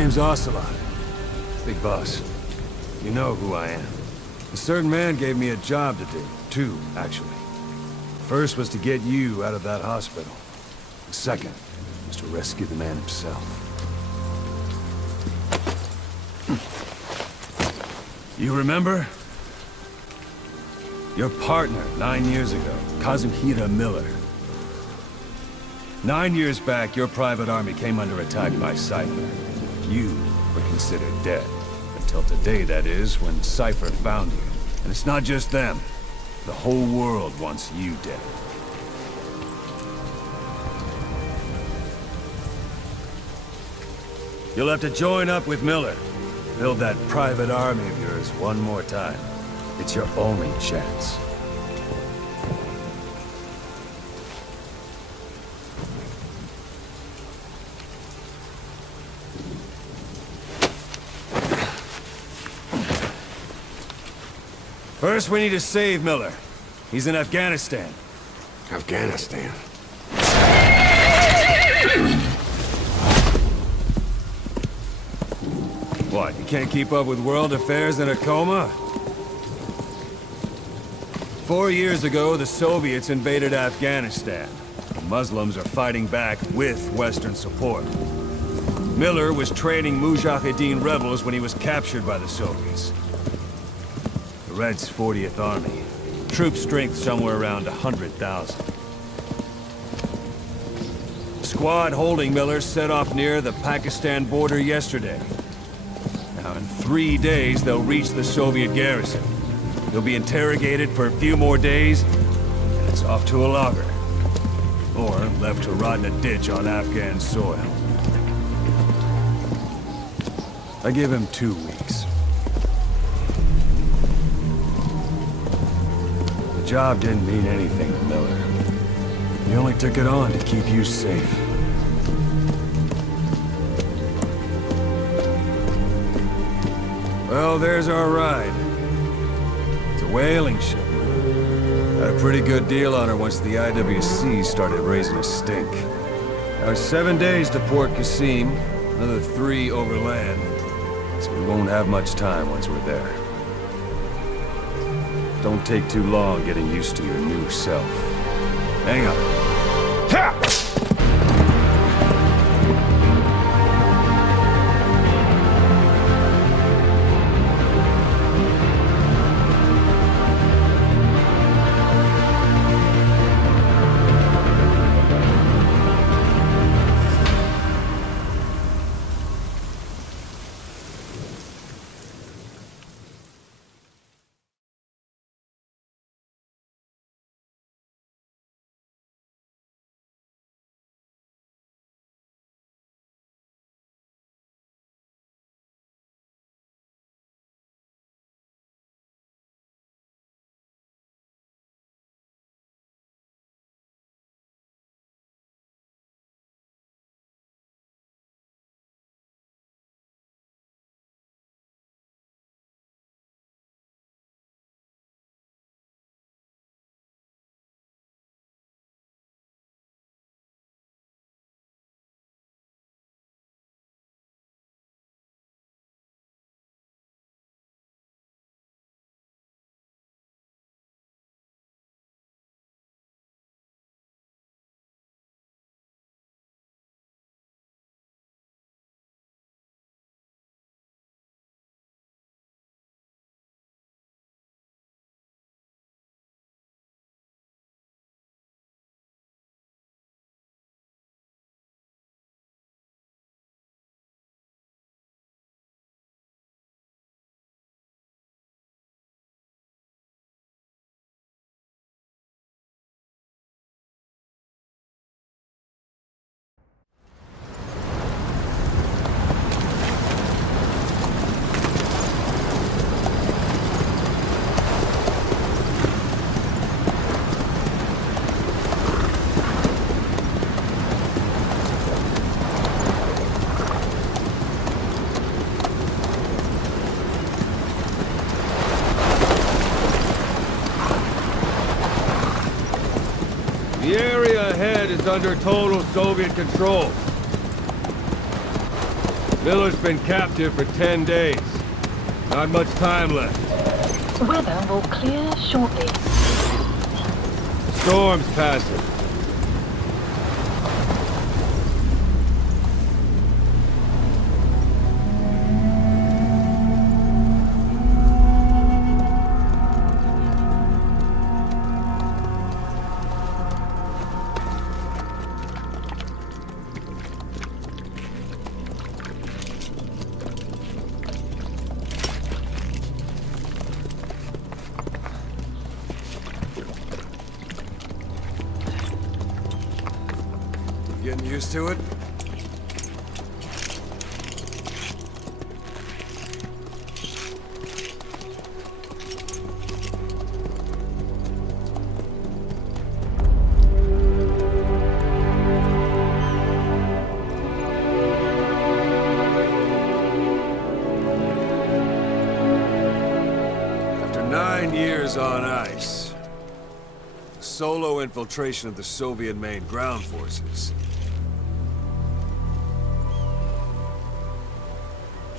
name's Ocelot. Big boss. You know who I am. A certain man gave me a job to do. Two, actually. First was to get you out of that hospital. The second was to rescue the man himself. You remember? Your partner, 9 years ago, Kazuhira Miller. 9 years back, your private army came under attack by Cypher. You were considered dead. Until today, that is, when Cypher found you. And it's not just them. The whole world wants you dead. You'll have to join up with Miller. Build that private army of yours one more time. It's your only chance. First, we need to save Miller. He's in Afghanistan. Afghanistan? What, you can't keep up with world affairs in a coma? 4 years ago, the Soviets invaded Afghanistan. The Muslims are fighting back with Western support. Miller was training Mujahideen rebels when he was captured by the Soviets. The Reds' 40th Army. Troop strength somewhere around 100,000. The squad holding Miller set off near the Pakistan border yesterday. Now, in 3 days, they'll reach the Soviet garrison. He'll be interrogated for a few more days, and it's off to a lager. Or left to rot in a ditch on Afghan soil. I give him 2 weeks. The job didn't mean anything to Miller. He only took it on to keep you safe. Well, there's our ride. It's a whaling ship. Had a pretty good deal on her once the IWC started raising a stink. Now, 7 days to Port Qasim, another 3 overland. So we won't have much time once we're there. Don't take too long getting used to your new self. Hang on. Ha! The area ahead is under total Soviet control. Miller's been captive for 10 days. Not much time left. Weather will clear shortly. Storm's passing. Getting used to it? After 9 years on ice, solo infiltration of the Soviet main ground forces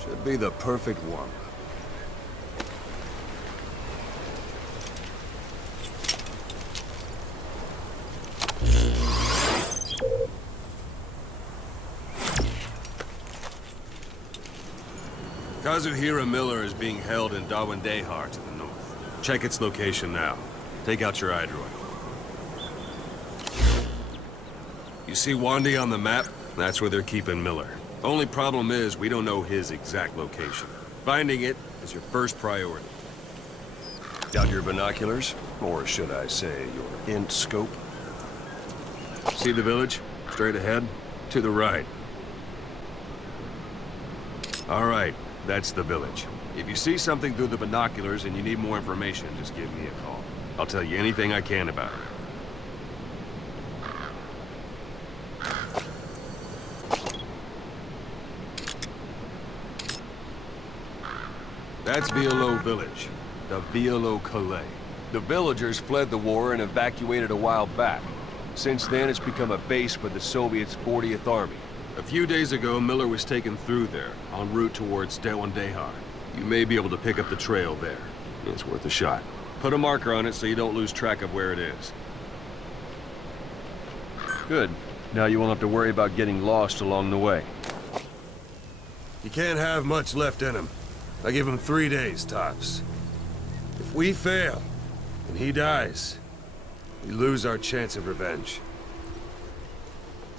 should be the perfect warm-up. Kazuhira Miller is being held in Dawandehar to the north. Check its location now. Take out your iDroid. You see Wandy on the map? That's where they're keeping Miller. Only problem is, we don't know his exact location. Finding it is your first priority. Got your binoculars? Or should I say, your int scope? See the village? Straight ahead? To the right. All right, that's the village. If you see something through the binoculars and you need more information, just give me a call. I'll tell you anything I can about it. That's Violo Village, the Violo Calais. The villagers fled the war and evacuated a while back. Since then, it's become a base for the Soviets' 40th Army. A few days ago, Miller was taken through there, en route towards Dawandehar. You may be able to pick up the trail there. It's worth a shot. Put a marker on it so you don't lose track of where it is. Good. Now you won't have to worry about getting lost along the way. You can't have much left in him. I give him 3 days, tops. If we fail, and he dies, we lose our chance of revenge.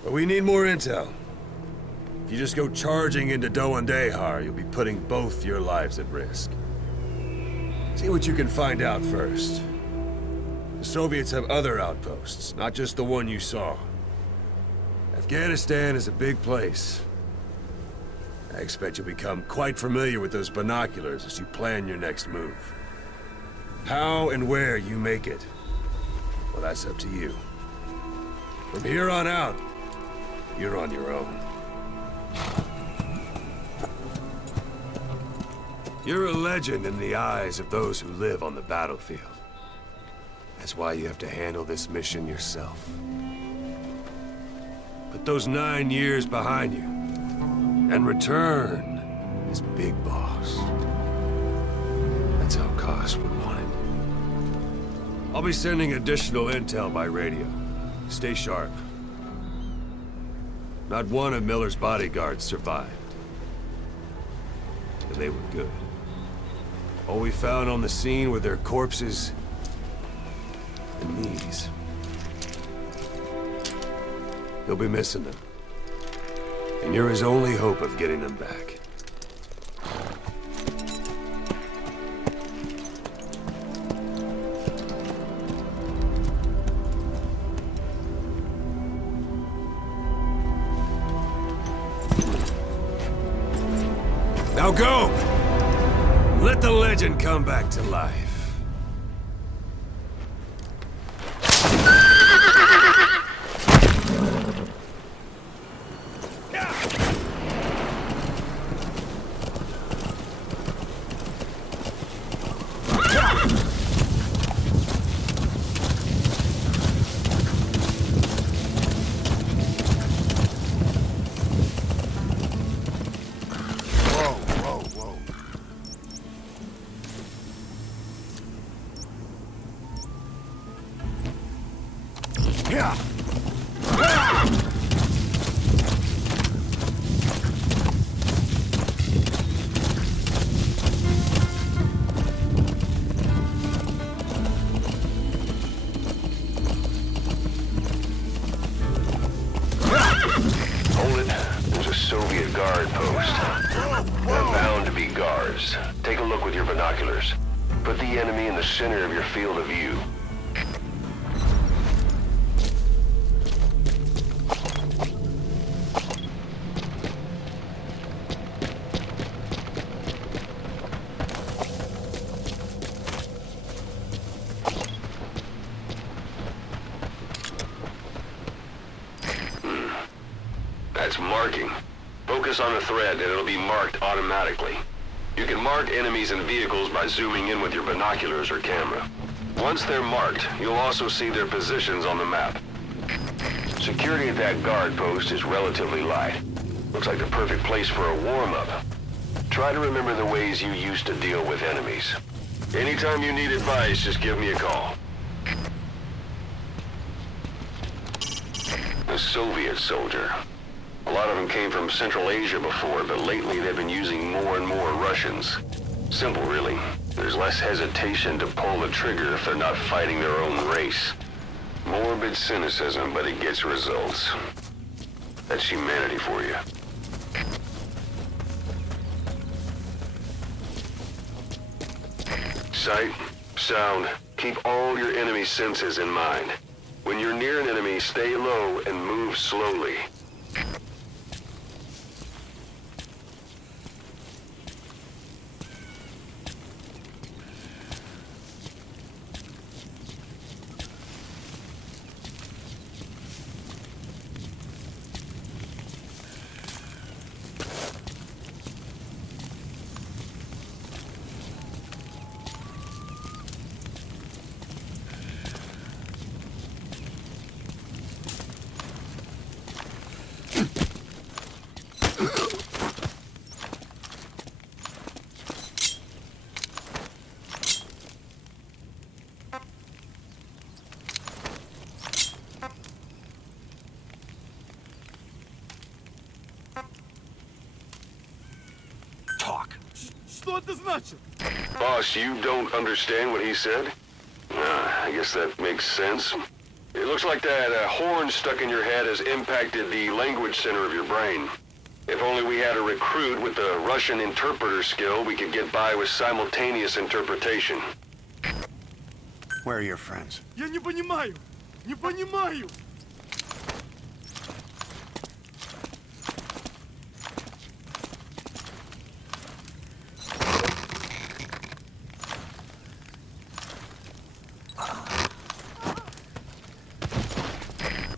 But we need more intel. If you just go charging into Dawandehar, you'll be putting both your lives at risk. See what you can find out first. The Soviets have other outposts, not just the one you saw. Afghanistan is a big place. I expect you'll become quite familiar with those binoculars as you plan your next move. How and where you make it, well, that's up to you. From here on out, you're on your own. You're a legend in the eyes of those who live on the battlefield. That's why you have to handle this mission yourself. Put those 9 years behind you, and return as Big Boss. That's how Koss would want it. I'll be sending additional intel by radio. Stay sharp. Not one of Miller's bodyguards survived. And they were good. All we found on the scene were their corpses and knees. You'll be missing them. And you're his only hope of getting them back. Now go! Let the legend come back to life. post. They're bound to be guards. Take a look with your binoculars. Put the enemy in the center of your field of view. That's marking. Focus on the thread and it'll be marked automatically. You can mark enemies and vehicles by zooming in with your binoculars or camera. Once they're marked, you'll also see their positions on the map. Security at that guard post is relatively light. Looks like the perfect place for a warm-up. Try to remember the ways you used to deal with enemies. Anytime you need advice, just give me a call. A Soviet soldier. A lot of them came from Central Asia before, but lately they've been using more and more Russians. Simple, really. There's less hesitation to pull the trigger if they're not fighting their own race. Morbid cynicism, but it gets results. That's humanity for you. Sight, sound, keep all your enemy senses in mind. When you're near an enemy, stay low and move slowly. Что это значит? Boss, you don't understand what he said? I guess that makes sense. It looks like that horn stuck in your head has impacted the language center of your brain. If only we had a recruit with the Russian interpreter skill, we could get by with simultaneous interpretation. Where are your friends? Я не понимаю! Не понимаю!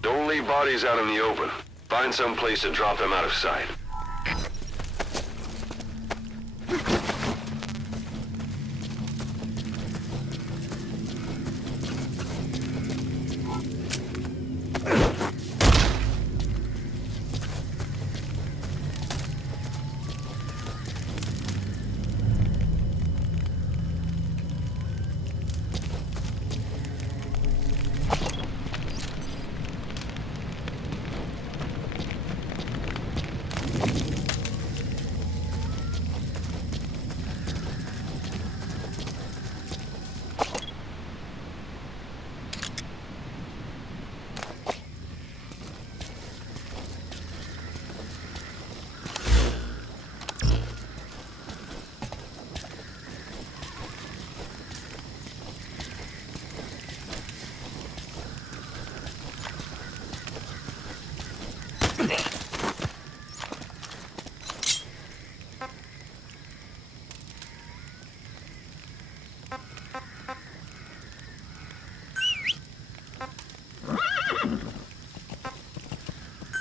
Don't leave bodies out in the open. Find some place to drop them out of sight.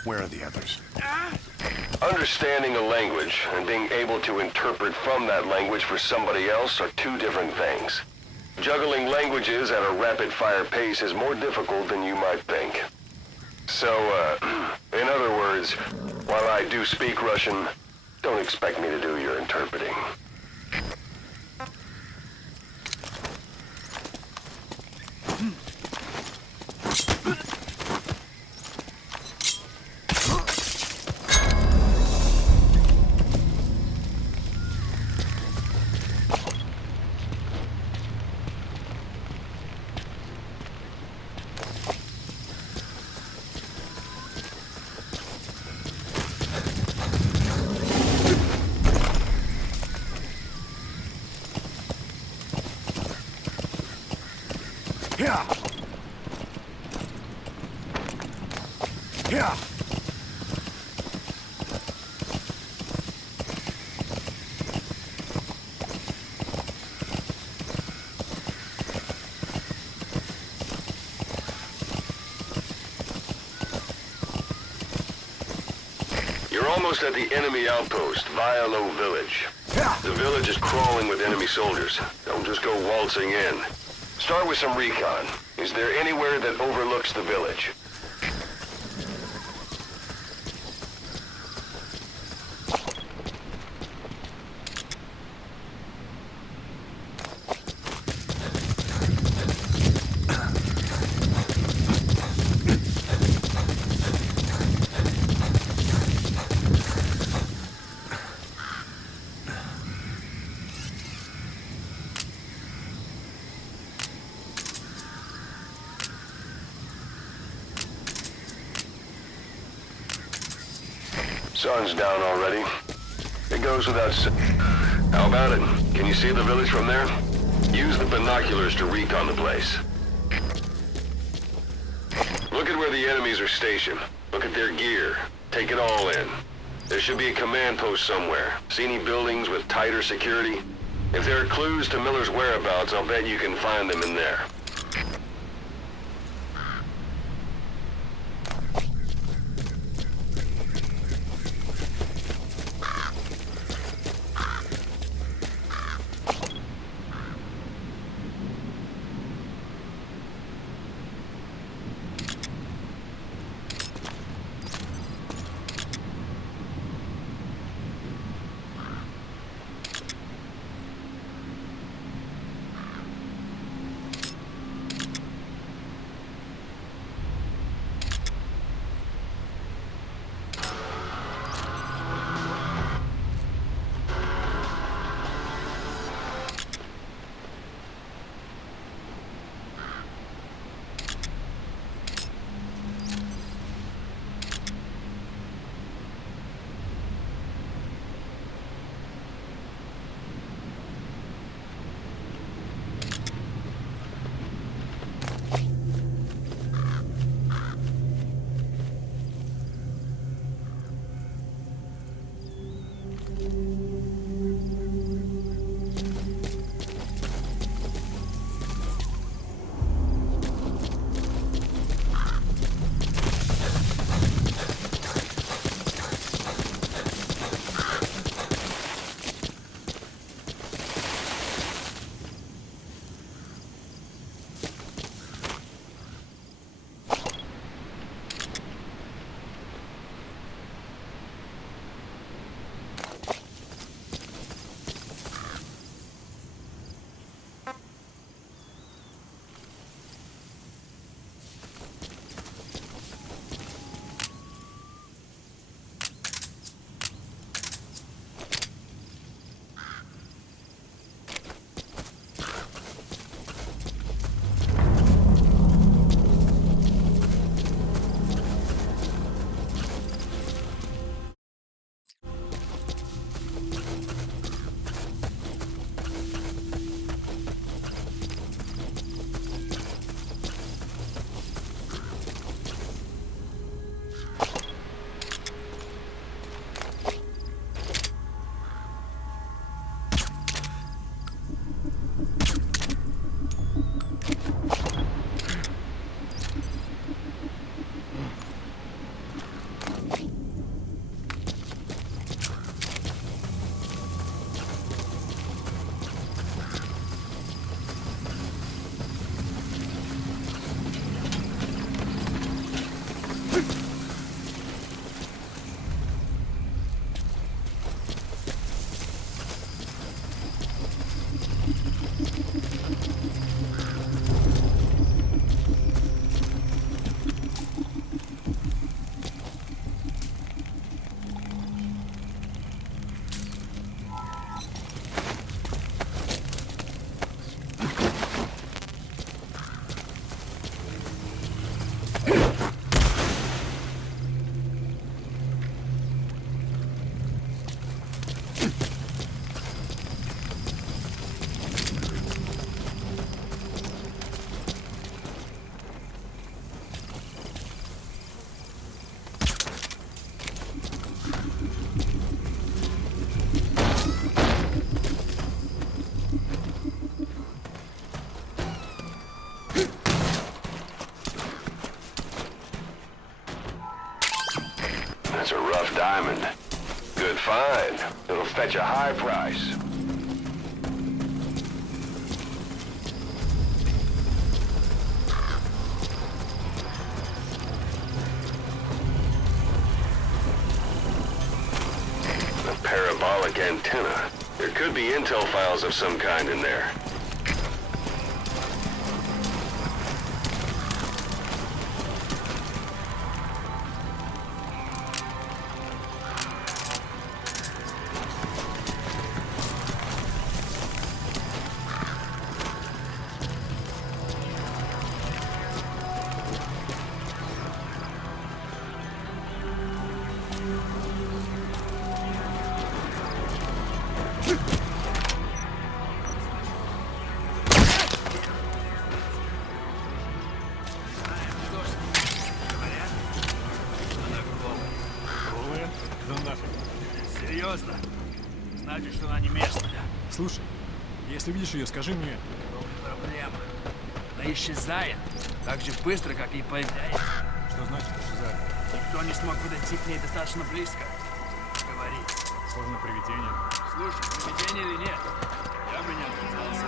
Where are the others? Understanding a language and being able to interpret from that language for somebody else are two different things. Juggling languages at a rapid-fire pace is more difficult than you might think. So, in other words, while I do speak Russian, don't expect me to do your interpreting. You're almost at the enemy outpost, Vialo Village. The village is crawling with enemy soldiers. Don't just go waltzing in. Start with some recon. Is there anywhere that overlooks the village? Sun's down already. It goes without How about it? Can you see the village from there? Use the binoculars to recon the place. Look at where the enemies are stationed. Look at their gear. Take it all in. There should be a command post somewhere. See any buildings with tighter security? If there are clues to Miller's whereabouts, I'll bet you can find them in there. kind. It'll fetch a high price. A parabolic antenna. There could be intel files of some kind in there. Серьезно? Значит, что она не местная. Слушай, если видишь ее, скажи мне. Проблема. Она исчезает так же быстро, как и появляется. Что значит исчезает? Никто не смог подойти к ней достаточно близко. Говори. Похоже на привидение. Слушай, привидение или нет? Я бы не отказался.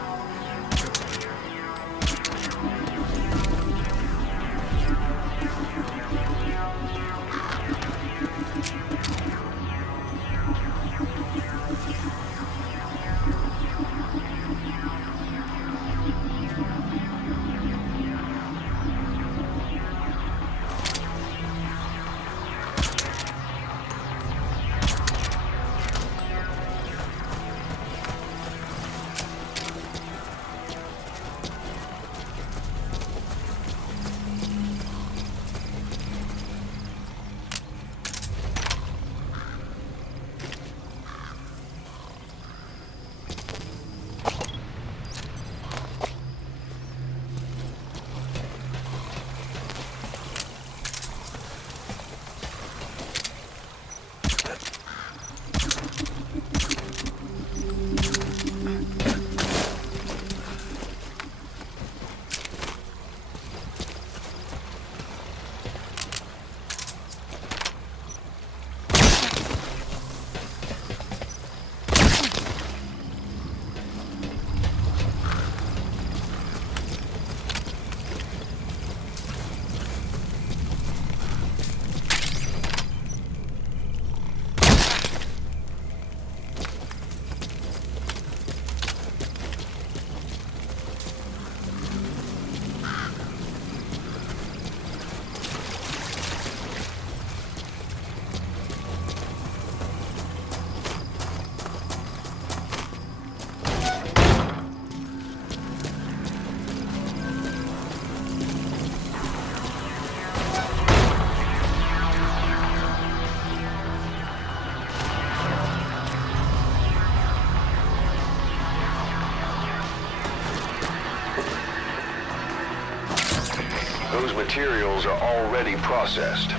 Those materials are already processed.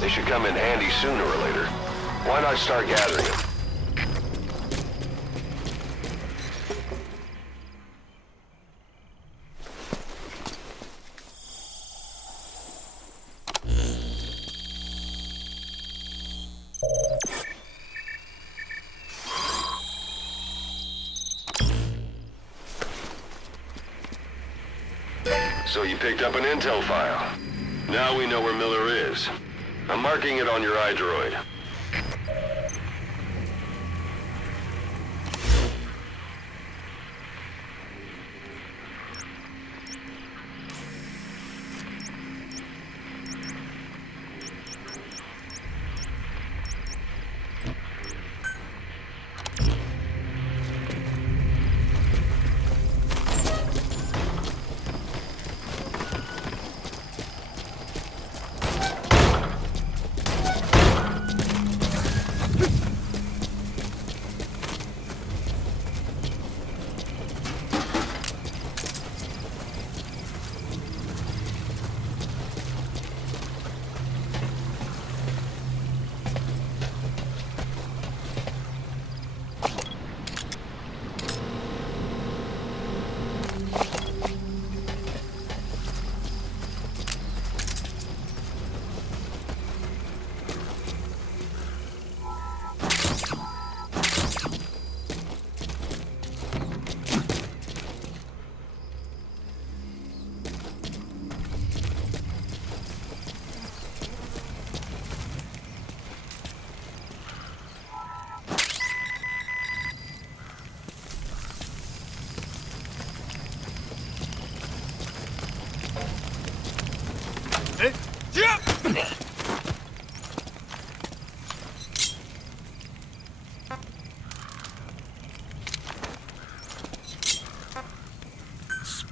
They should come in handy sooner or later. Why not start gathering them? So you picked up an intel file. Now we know where Miller is. I'm marking it on your iDroid.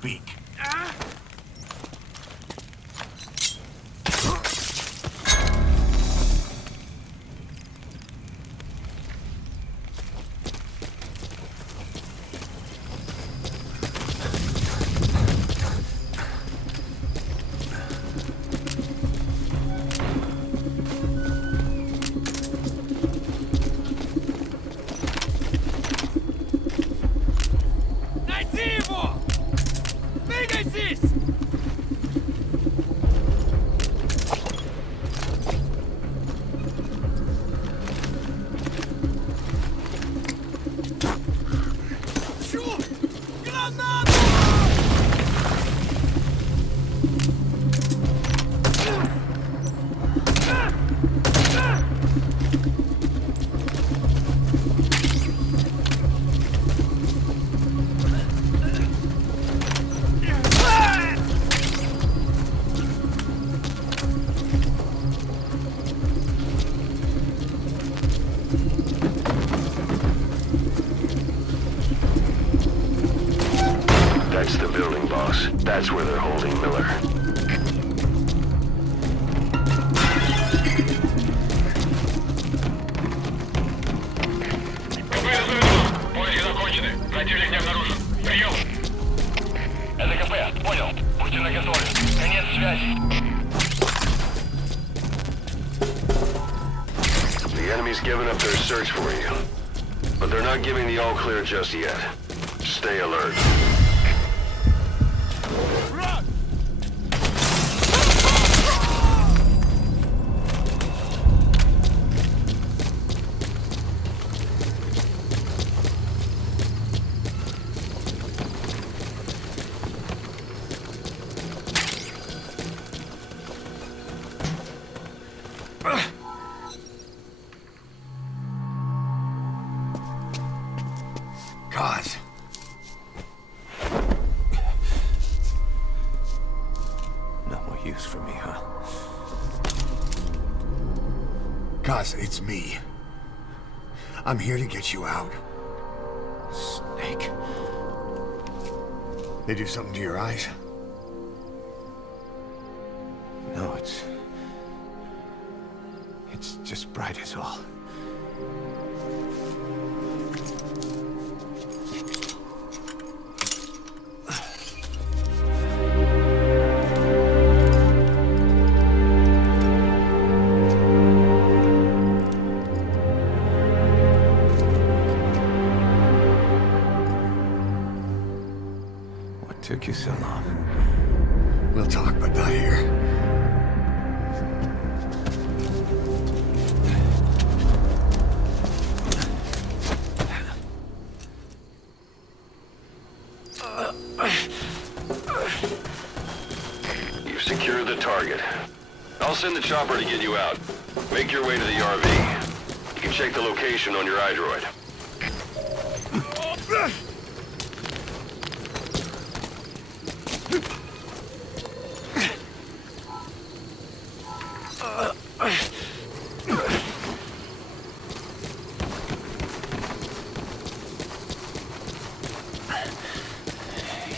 speak. That's the building, boss. That's where they're holding Miller. Поиски закончены. Противник не обнаружен. Прием. Это КП. Понял. Будьте наготове. Конец связи. The enemy's given up their search for you. But they're not giving the all-clear just yet. Stay alert. God. No more use for me, huh? Kaz, it's me. I'm here to get you out. Snake. They do something to your eyes? No, it's just bright as all. What took you so long? We'll talk, but not here. You've secured the target. I'll send the chopper to get you out. Make your way to the RV. You can check the location on your iDroid.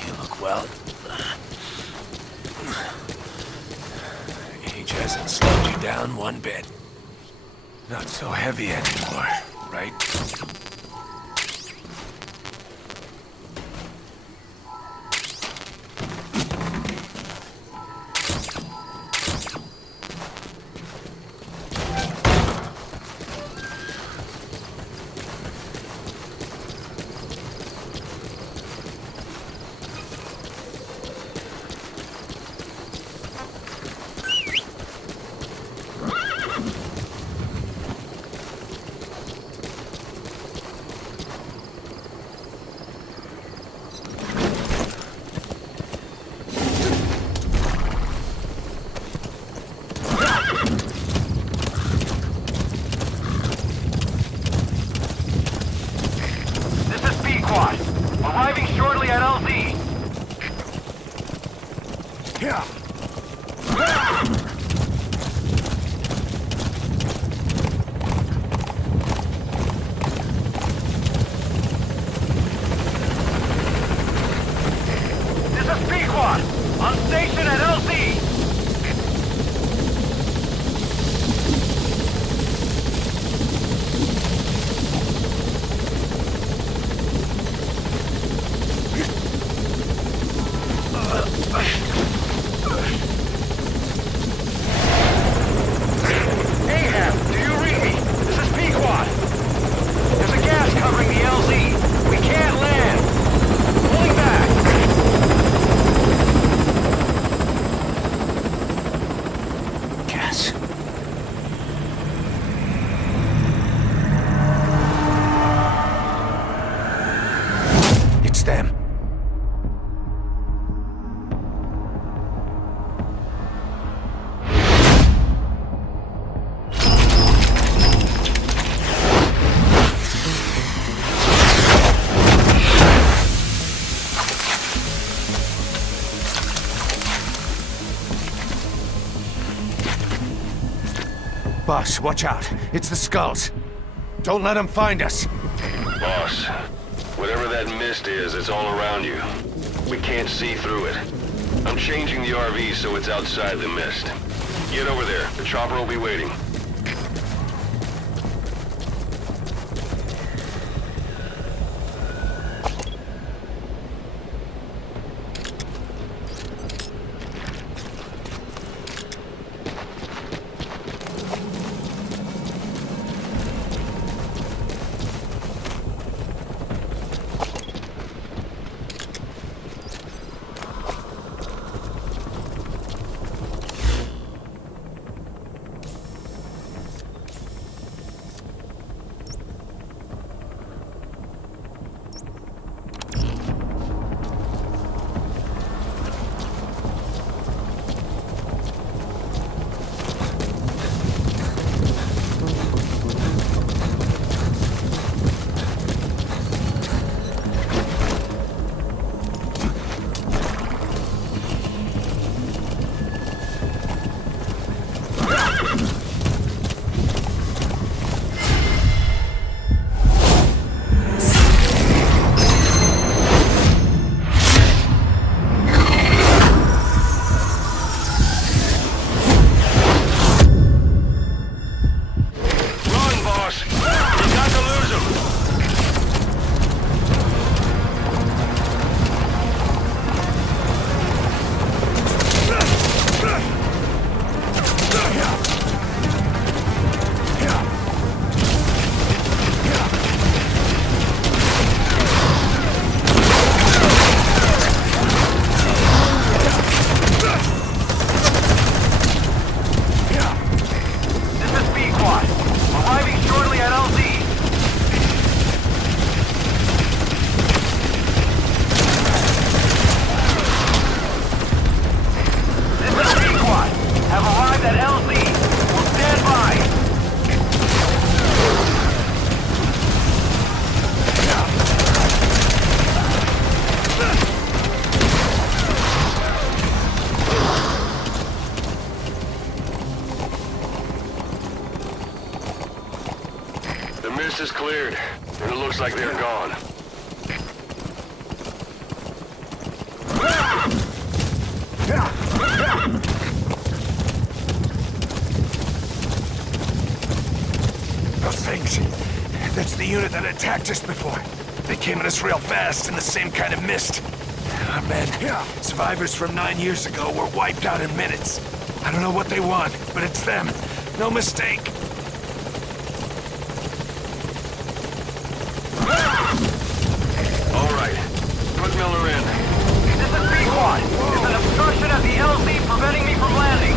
You look well. Age hasn't slowed you down one bit. Not so heavy anymore, right? Arriving shortly at LZ. Yeah. This is Boss, watch out. It's the skulls. Don't let them find us. Boss, whatever that mist is, it's all around you. We can't see through it. I'm changing the RV so it's outside the mist. Get over there. The chopper will be waiting. Is cleared, and it looks like they're gone. Those things. That's the unit that attacked us before. They came at us real fast in the same kind of mist. Our men, survivors from 9 years ago, were wiped out in minutes. I don't know what they want, but it's them. No mistake. Miller in. This is B-Quad. It's an obstruction at the LZ preventing me from landing.